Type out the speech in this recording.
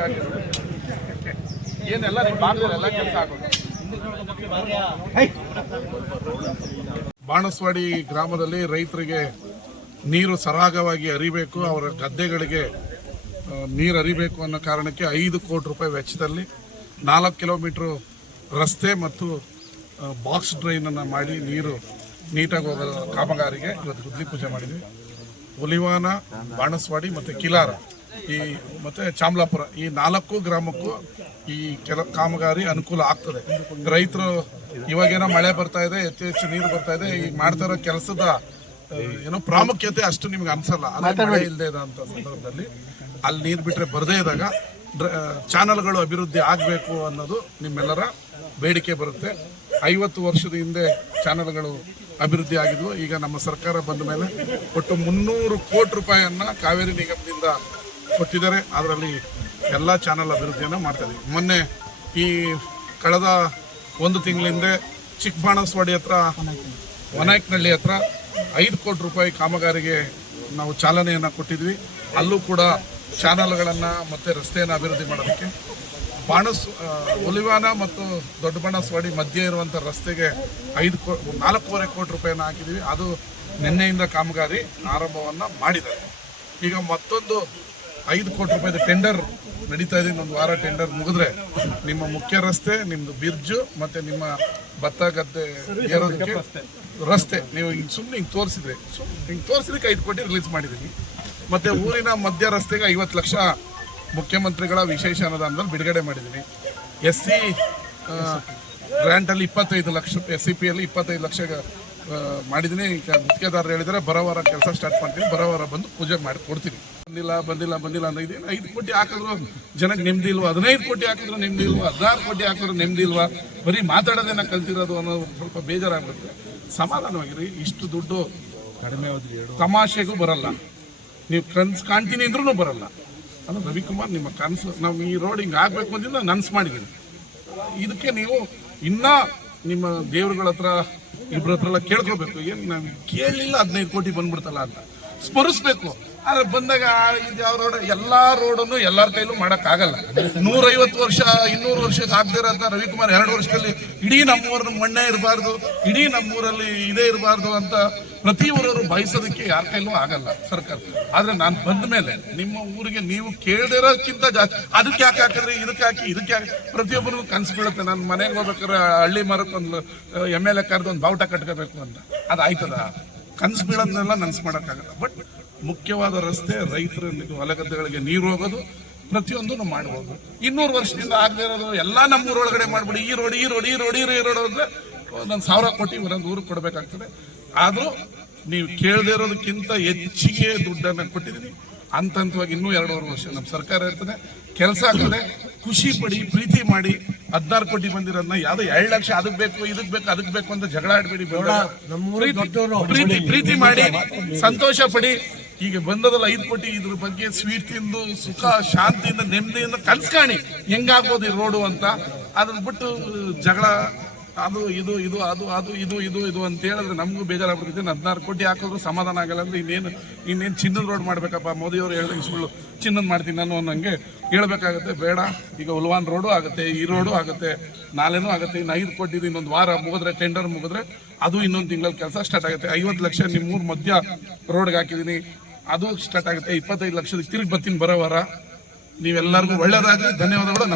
ರೋಡ್ಗೆ ಹಾಕಿದ್ರೆ ಏನೆಲ್ಲ ನಿಮ್ಮ ಭಾಗದಲ್ಲೆಲ್ಲ ಕೆಲಸ ಆಗೋದು. ಬಾಣಸ್ವಾಡಿ ಗ್ರಾಮದಲ್ಲಿ ರೈತರಿಗೆ ನೀರು ಸರಾಗವಾಗಿ ಹರಿಬೇಕು, ಅವರ ಗದ್ದೆಗಳಿಗೆ ನೀರು ಹರಿಬೇಕು ಅನ್ನೋ ಕಾರಣಕ್ಕೆ 5 ಕೋಟಿ ರೂಪಾಯಿ ವೆಚ್ಚದಲ್ಲಿ 4 ಕಿಲೋಮೀಟರ್ ರಸ್ತೆ ಮತ್ತು ಬಾಕ್ಸ್ ಡ್ರೈನನ್ನು ಮಾಡಿ ನೀರು ನೀಟಾಗಿ ಹೋಗೋ ಕಾಮಗಾರಿಗೆ ಇವತ್ತು ಗುದ್ಲಿ ಪೂಜೆ ಮಾಡಿದ್ವಿ. ಹುಲಿವಾನ, ಬಾಣಸ್ವಾಡಿ ಮತ್ತು ಕಿಲಾರ ಮತ್ತು ಚಾಮಲಾಪುರ ಈ 4 ಗ್ರಾಮಕ್ಕೂ ಈ ಕಾಮಗಾರಿ ಅನುಕೂಲ ಆಗ್ತದೆ. ರೈತರು ಇವಾಗೇನೋ ಮಳೆ ಬರ್ತಾ ಇದೆ, ಹೆಚ್ಚು ನೀರು ಬರ್ತಾ ಇದೆ, ಈಗ ಮಾಡ್ತಾ ಇರೋ ಕೆಲಸದ ಏನೋ ಪ್ರಾಮುಖ್ಯತೆ ಅಷ್ಟು ನಿಮ್ಗೆ ಅನ್ಸಲ್ಲ. ಅದೇ ಮಳೆ ಇಲ್ಲದೆ ಇರೋಂಥ ಸಂದರ್ಭದಲ್ಲಿ ಅಲ್ಲಿ ನೀರು ಬಿಟ್ಟರೆ ಬರದೇ ಇದ್ದಾಗ ಚಾನಲ್ಗಳು ಅಭಿವೃದ್ಧಿ ಆಗಬೇಕು ಅನ್ನೋದು ನಿಮ್ಮೆಲ್ಲರ ಬೇಡಿಕೆ ಬರುತ್ತೆ. 50 ವರ್ಷದ ಹಿಂದೆ ಚಾನಲ್ಗಳು ಅಭಿವೃದ್ಧಿ ಆಗಿದ್ವು. ಈಗ ನಮ್ಮ ಸರ್ಕಾರ ಬಂದ ಮೇಲೆ ಒಟ್ಟು 300 ಕೋಟಿ ರೂಪಾಯಿಯನ್ನು ಕಾವೇರಿ ನಿಗಮದಿಂದ ಕೊಟ್ಟಿದ್ದಾರೆ. ಅದರಲ್ಲಿ ಎಲ್ಲ ಚಾನಲ್ ಅಭಿವೃದ್ಧಿಯನ್ನು ಮಾಡ್ತಾಯಿದ್ದೀವಿ. ಮೊನ್ನೆ ಈ ಕಳೆದ 1 ತಿಂಗಳ ಹಿಂದೆ ಚಿಕ್ಕಬಾಣಸ್ವಾಡಿ ಹತ್ರ ವನಾಯಕನಹಳ್ಳಿ ಹತ್ರ 5 ಕೋಟಿ ರೂಪಾಯಿ ಕಾಮಗಾರಿಗೆ ನಾವು ಚಾಲನೆಯನ್ನು ಕೊಟ್ಟಿದ್ವಿ. ಅಲ್ಲೂ ಕೂಡ ಚಾನಲ್ಗಳನ್ನು ಮತ್ತು ರಸ್ತೆಯನ್ನು ಅಭಿವೃದ್ಧಿ ಮಾಡೋದಕ್ಕೆ ಹುಲಿವಾನ ಮತ್ತು ದೊಡ್ಡ ಬಾಣಸ್ವಾಡಿ ಮಧ್ಯೆ ಇರುವಂಥ ರಸ್ತೆಗೆ 4.25 ಕೋಟಿ ರೂಪಾಯಿಯನ್ನು ಹಾಕಿದ್ದೀವಿ. ಅದು ನಿನ್ನೆಯಿಂದ ಕಾಮಗಾರಿ ಆರಂಭವನ್ನು ಮಾಡಿದ್ದಾರೆ. ಈಗ ಮತ್ತೊಂದು 5 ಕೋಟಿ ರೂಪಾಯಿದ ಟೆಂಡರ್ ನಡೀತಾ ಇದೆ. ಇನ್ನೊಂದು ವಾರ ಟೆಂಡರ್ ಮುಗಿದ್ರೆ ನಿಮ್ಮ ಮುಖ್ಯ ರಸ್ತೆ, ನಿಮ್ಮದು ಬಿರ್ಜು ಮತ್ತು ನಿಮ್ಮ ಭತ್ತ ಗದ್ದೆ ಏರೋದಕ್ಕೆ ರಸ್ತೆ ನೀವು ಸುಮ್ಮನೆ ಹಿಂಗೆ ತೋರಿಸಿದಕ್ಕೆ 5 ಕೋಟಿ ರಿಲೀಸ್ ಮಾಡಿದ್ದೀವಿ. ಮತ್ತು ಊರಿನ ಮಧ್ಯ ರಸ್ತೆಗೆ 50 ಲಕ್ಷ ಮುಖ್ಯಮಂತ್ರಿಗಳ ವಿಶೇಷ ಅನುದಾನದಲ್ಲಿ ಬಿಡುಗಡೆ ಮಾಡಿದ್ದೀನಿ. SC ಗ್ರ್ಯಾಂಟಲ್ಲಿ 25 ಲಕ್ಷ, SCPಯಲ್ಲಿ 25 ಲಕ್ಷ ಮಾಡಿದ್ದೀನಿ. ಈಗ ಗುತ್ತಿಗೆದಾರರು ಹೇಳಿದರೆ ಬರೋವಾರ ಕೆಲಸ ಸ್ಟಾರ್ಟ್ ಮಾಡ್ತೀನಿ, ಬರೋವಾರ ಬಂದು ಪೂಜೆ ಮಾಡಿ ಕೊಡ್ತೀನಿ. ಬಂದಿಲ್ಲ ಅಂತ ಇದೆ. 5 ಕೋಟಿ ಹಾಕಿದ್ರು ಜನಕ್ಕೆ ನೆಮ್ಮದಿ ಇಲ್ವಾ? 15 ಕೋಟಿ ಹಾಕಿದ್ರು ನೆಮ್ಮದಿ ಇಲ್ವಾ? 16 ಕೋಟಿ ಹಾಕಿದ್ರು ನೆಮ್ಮದಿ ಇಲ್ವಾ? ಬರೀ ಮಾತಾಡೋದೇನ ಕಲ್ತಿರೋದು ಅನ್ನೋದು ಸ್ವಲ್ಪ ಬೇಜಾರಾಗ್ಬಿಡುತ್ತೆ. ಸಮಾಧಾನವಾಗಿರಿ. ಇಷ್ಟು ದುಡ್ಡು ಕಡಿಮೆ ತಮಾಷೆಗೂ ಬರಲ್ಲ. ನೀವು ಕನ್ಸು ಕಾಣ್ತೀನಿ ಅಂದ್ರೂ ಬರಲ್ಲ. ಅದು ರವಿಕುಮಾರ್ ನಿಮ್ಮ ಕನಸು. ನಾವು ಈ ರೋಡ್ ಹಿಂಗೆ ಆಗಬೇಕು ಅಂದಿದ್ದು ನಾನು ನನಸು ಮಾಡಿದ್ದೀನಿ. ಇದಕ್ಕೆ ನೀವು ಇನ್ನೂ ನಿಮ್ಮ ದೇವ್ರುಗಳ ಹತ್ರ ಇಬ್ಬರ ಹತ್ರ ಎಲ್ಲ ಕೇಳ್ಕೋಬೇಕು. ಏನು ನಾವು ಕೇಳಲಿಲ್ಲ 15 ಕೋಟಿ ಬಂದ್ಬಿಡ್ತಲ್ಲ ಅಂತ ಸ್ಮರಿಸ್ಬೇಕು. ಆದರೆ ಬಂದಾಗ ಇದು ಯಾವ ರೋಡ್, ಎಲ್ಲ ರೋಡನ್ನು ಎಲ್ಲರ ಕೈಲೂ ಮಾಡೋಕ್ಕಾಗಲ್ಲ. 150 ವರ್ಷ 200 ವರ್ಷಕ್ಕೆ ಆಗದಿರೋಂಥ ರವಿಕುಮಾರ್ 2 ವರ್ಷದಲ್ಲಿ ಇಡೀ ನಮ್ಮೂರನ್ನ ಮಣ್ಣೇ ಇರಬಾರ್ದು, ಇಡೀ ನಮ್ಮೂರಲ್ಲಿ ಇದೇ ಇರಬಾರ್ದು ಅಂತ ಪ್ರತಿ ಊರವರು ಬಯಸೋದಕ್ಕೆ ಯಾರ ಕೈಲೂ ಆಗಲ್ಲ ಸರ್ಕಾರ. ಆದರೆ ನಾನು ಬಂದ ಮೇಲೆ ನಿಮ್ಮ ಊರಿಗೆ ನೀವು ಕೇಳದಿರೋಕ್ಕಿಂತ ಜಾಸ್ತಿ ಅದಕ್ಕೆ ಯಾಕೆ ಹಾಕಿದ್ರಿ, ಇದಕ್ಕೆ ಹಾಕಿ ಪ್ರತಿಯೊಬ್ಬರಿಗೂ ಕನಸು ಬೀಳುತ್ತೆ. ನಾನು ಮನೆಗೆ ಹೋಗ್ಬೇಕಾದ್ರೆ ಹಳ್ಳಿ ಮರಕ್ಕೊಂದು MLA ಕರೆದು ಒಂದು ಬಾವುಟ ಕಟ್ಕೋಬೇಕು ಅಂತ. ಅದು ಆಯ್ತದ? ಕನಸು ಬೀಳೋದನ್ನೆಲ್ಲ ನನಸು ಮಾಡೋಕ್ಕಾಗಲ್ಲ. ಬಟ್ ಮುಖ್ಯವಾದ ರಸ್ತೆ, ರೈತರ ಹೊಲಗದ್ದೆಗಳಿಗೆ ನೀರು ಹೋಗೋದು ಪ್ರತಿಯೊಂದನ್ನು ಮಾಡ್ಬೋದು. 200 ವರ್ಷದಿಂದ ಆಗದೆ ಇರೋದು ಎಲ್ಲ ನಮ್ಮೂರೊಳಗಡೆ ಮಾಡ್ಬಿಡಿ. ಈ ರೋಡ್ ಅಂದರೆ ನಾನು 1000 ಕೋಟಿ ಒಂದೊಂದು ಊರಿಗೆ ಕೊಡಬೇಕಾಗ್ತದೆ. ಆದರೂ ನೀವು ಕೇಳದೇ ಇರೋದಕ್ಕಿಂತ ಹೆಚ್ಚಿಗೆ ದುಡ್ಡನ್ನು ಕೊಟ್ಟಿದ್ದೀನಿ. ಹಂತವಾಗಿ ಇನ್ನೂ 2.5 ವರ್ಷ ನಮ್ಮ ಸರ್ಕಾರ ಇರ್ತದೆ, ಕೆಲಸ ಆಗ್ತದೆ. ಖುಷಿ ಪಡಿ, ಪ್ರೀತಿ ಮಾಡಿ. 16 ಕೋಟಿ ಬಂದಿರೋದನ್ನ ಯಾವುದೋ 2 ಲಕ್ಷ ಅದಕ್ಕೆ ಬೇಕು ಇದಕ್ಕೆ ಬೇಕು ಅಂತ ಜಗಳ ಆಡಬೇಡಿ. ಪ್ರೀತಿ ಮಾಡಿ, ಸಂತೋಷ ಪಡಿ. ಈಗ ಬಂದದಲ್ಲ 5 ಕೋಟಿ, ಇದ್ರ ಬಗ್ಗೆ ಸ್ವೀಟ್ ತಿಂದು ಸುಖ ಶಾಂತಿಯಿಂದ ನೆಮ್ಮದಿಯಿಂದ ಕನ್ಸು ಕಾಣಿ ಹೆಂಗಾಗ್ಬೋದು ಈ ರೋಡು ಅಂತ. ಅದನ್ನ ಬಿಟ್ಟು ಜಗಳ ಅದು ಇದು ಅಂತ ಹೇಳಿದ್ರೆ ನಮಗೂ ಬೇಜಾರಾಗ್ಬಿಡ್ತೈತೆ. 16 ಕೋಟಿ ಹಾಕಿದ್ರು ಸಮಾಧಾನ ಆಗಲ್ಲ. ಅಂದ್ರೆ ಇನ್ನೇನು ಚಿನ್ನದ ರೋಡ್ ಮಾಡ್ಬೇಕಪ್ಪ, ಮೋದಿಯವರು ಹೇಳಿದಾಗ ಸುಳ್ಳು ಚಿನ್ನದ ಮಾಡ್ತೀನಿ ನಾನು ಅನ್ನಂಗೆ ಹೇಳ್ಬೇಕಾಗತ್ತೆ. ಬೇಡ, ಈಗ ಹುಲ್ವಾನ್ ರೋಡು ಆಗುತ್ತೆ, ಈ ರೋಡು ಆಗುತ್ತೆ, ನಾಳೆನೂ ಆಗುತ್ತೆ. ಇನ್ನು 5 ಕೋಟಿ ಇನ್ನೊಂದು ವಾರ ಮುಗಿದ್ರೆ, ಟೆಂಡರ್ ಮುಗಿದ್ರೆ ಅದು ಇನ್ನೊಂದು ತಿಂಗಳಲ್ಲಿ ಕೆಲಸ ಸ್ಟಾರ್ಟ್ ಆಗುತ್ತೆ. 50 ಲಕ್ಷ ನಿಮ್ಮೂರು ಮಧ್ಯ ರೋಡ್ಗೆ ಹಾಕಿದ್ದೀನಿ, ಅದು ಸ್ಟಾರ್ಟ್ ಆಗುತ್ತೆ. 25 ಲಕ್ಷದ ತಿರುಗಿ ಬರ್ತೀನಿ ಬರೋ ವಾರ. ನೀವೆಲ್ಲರಿಗೂ ಒಳ್ಳೆಯದಾಗಲಿ. ಧನ್ಯವಾದಗಳು.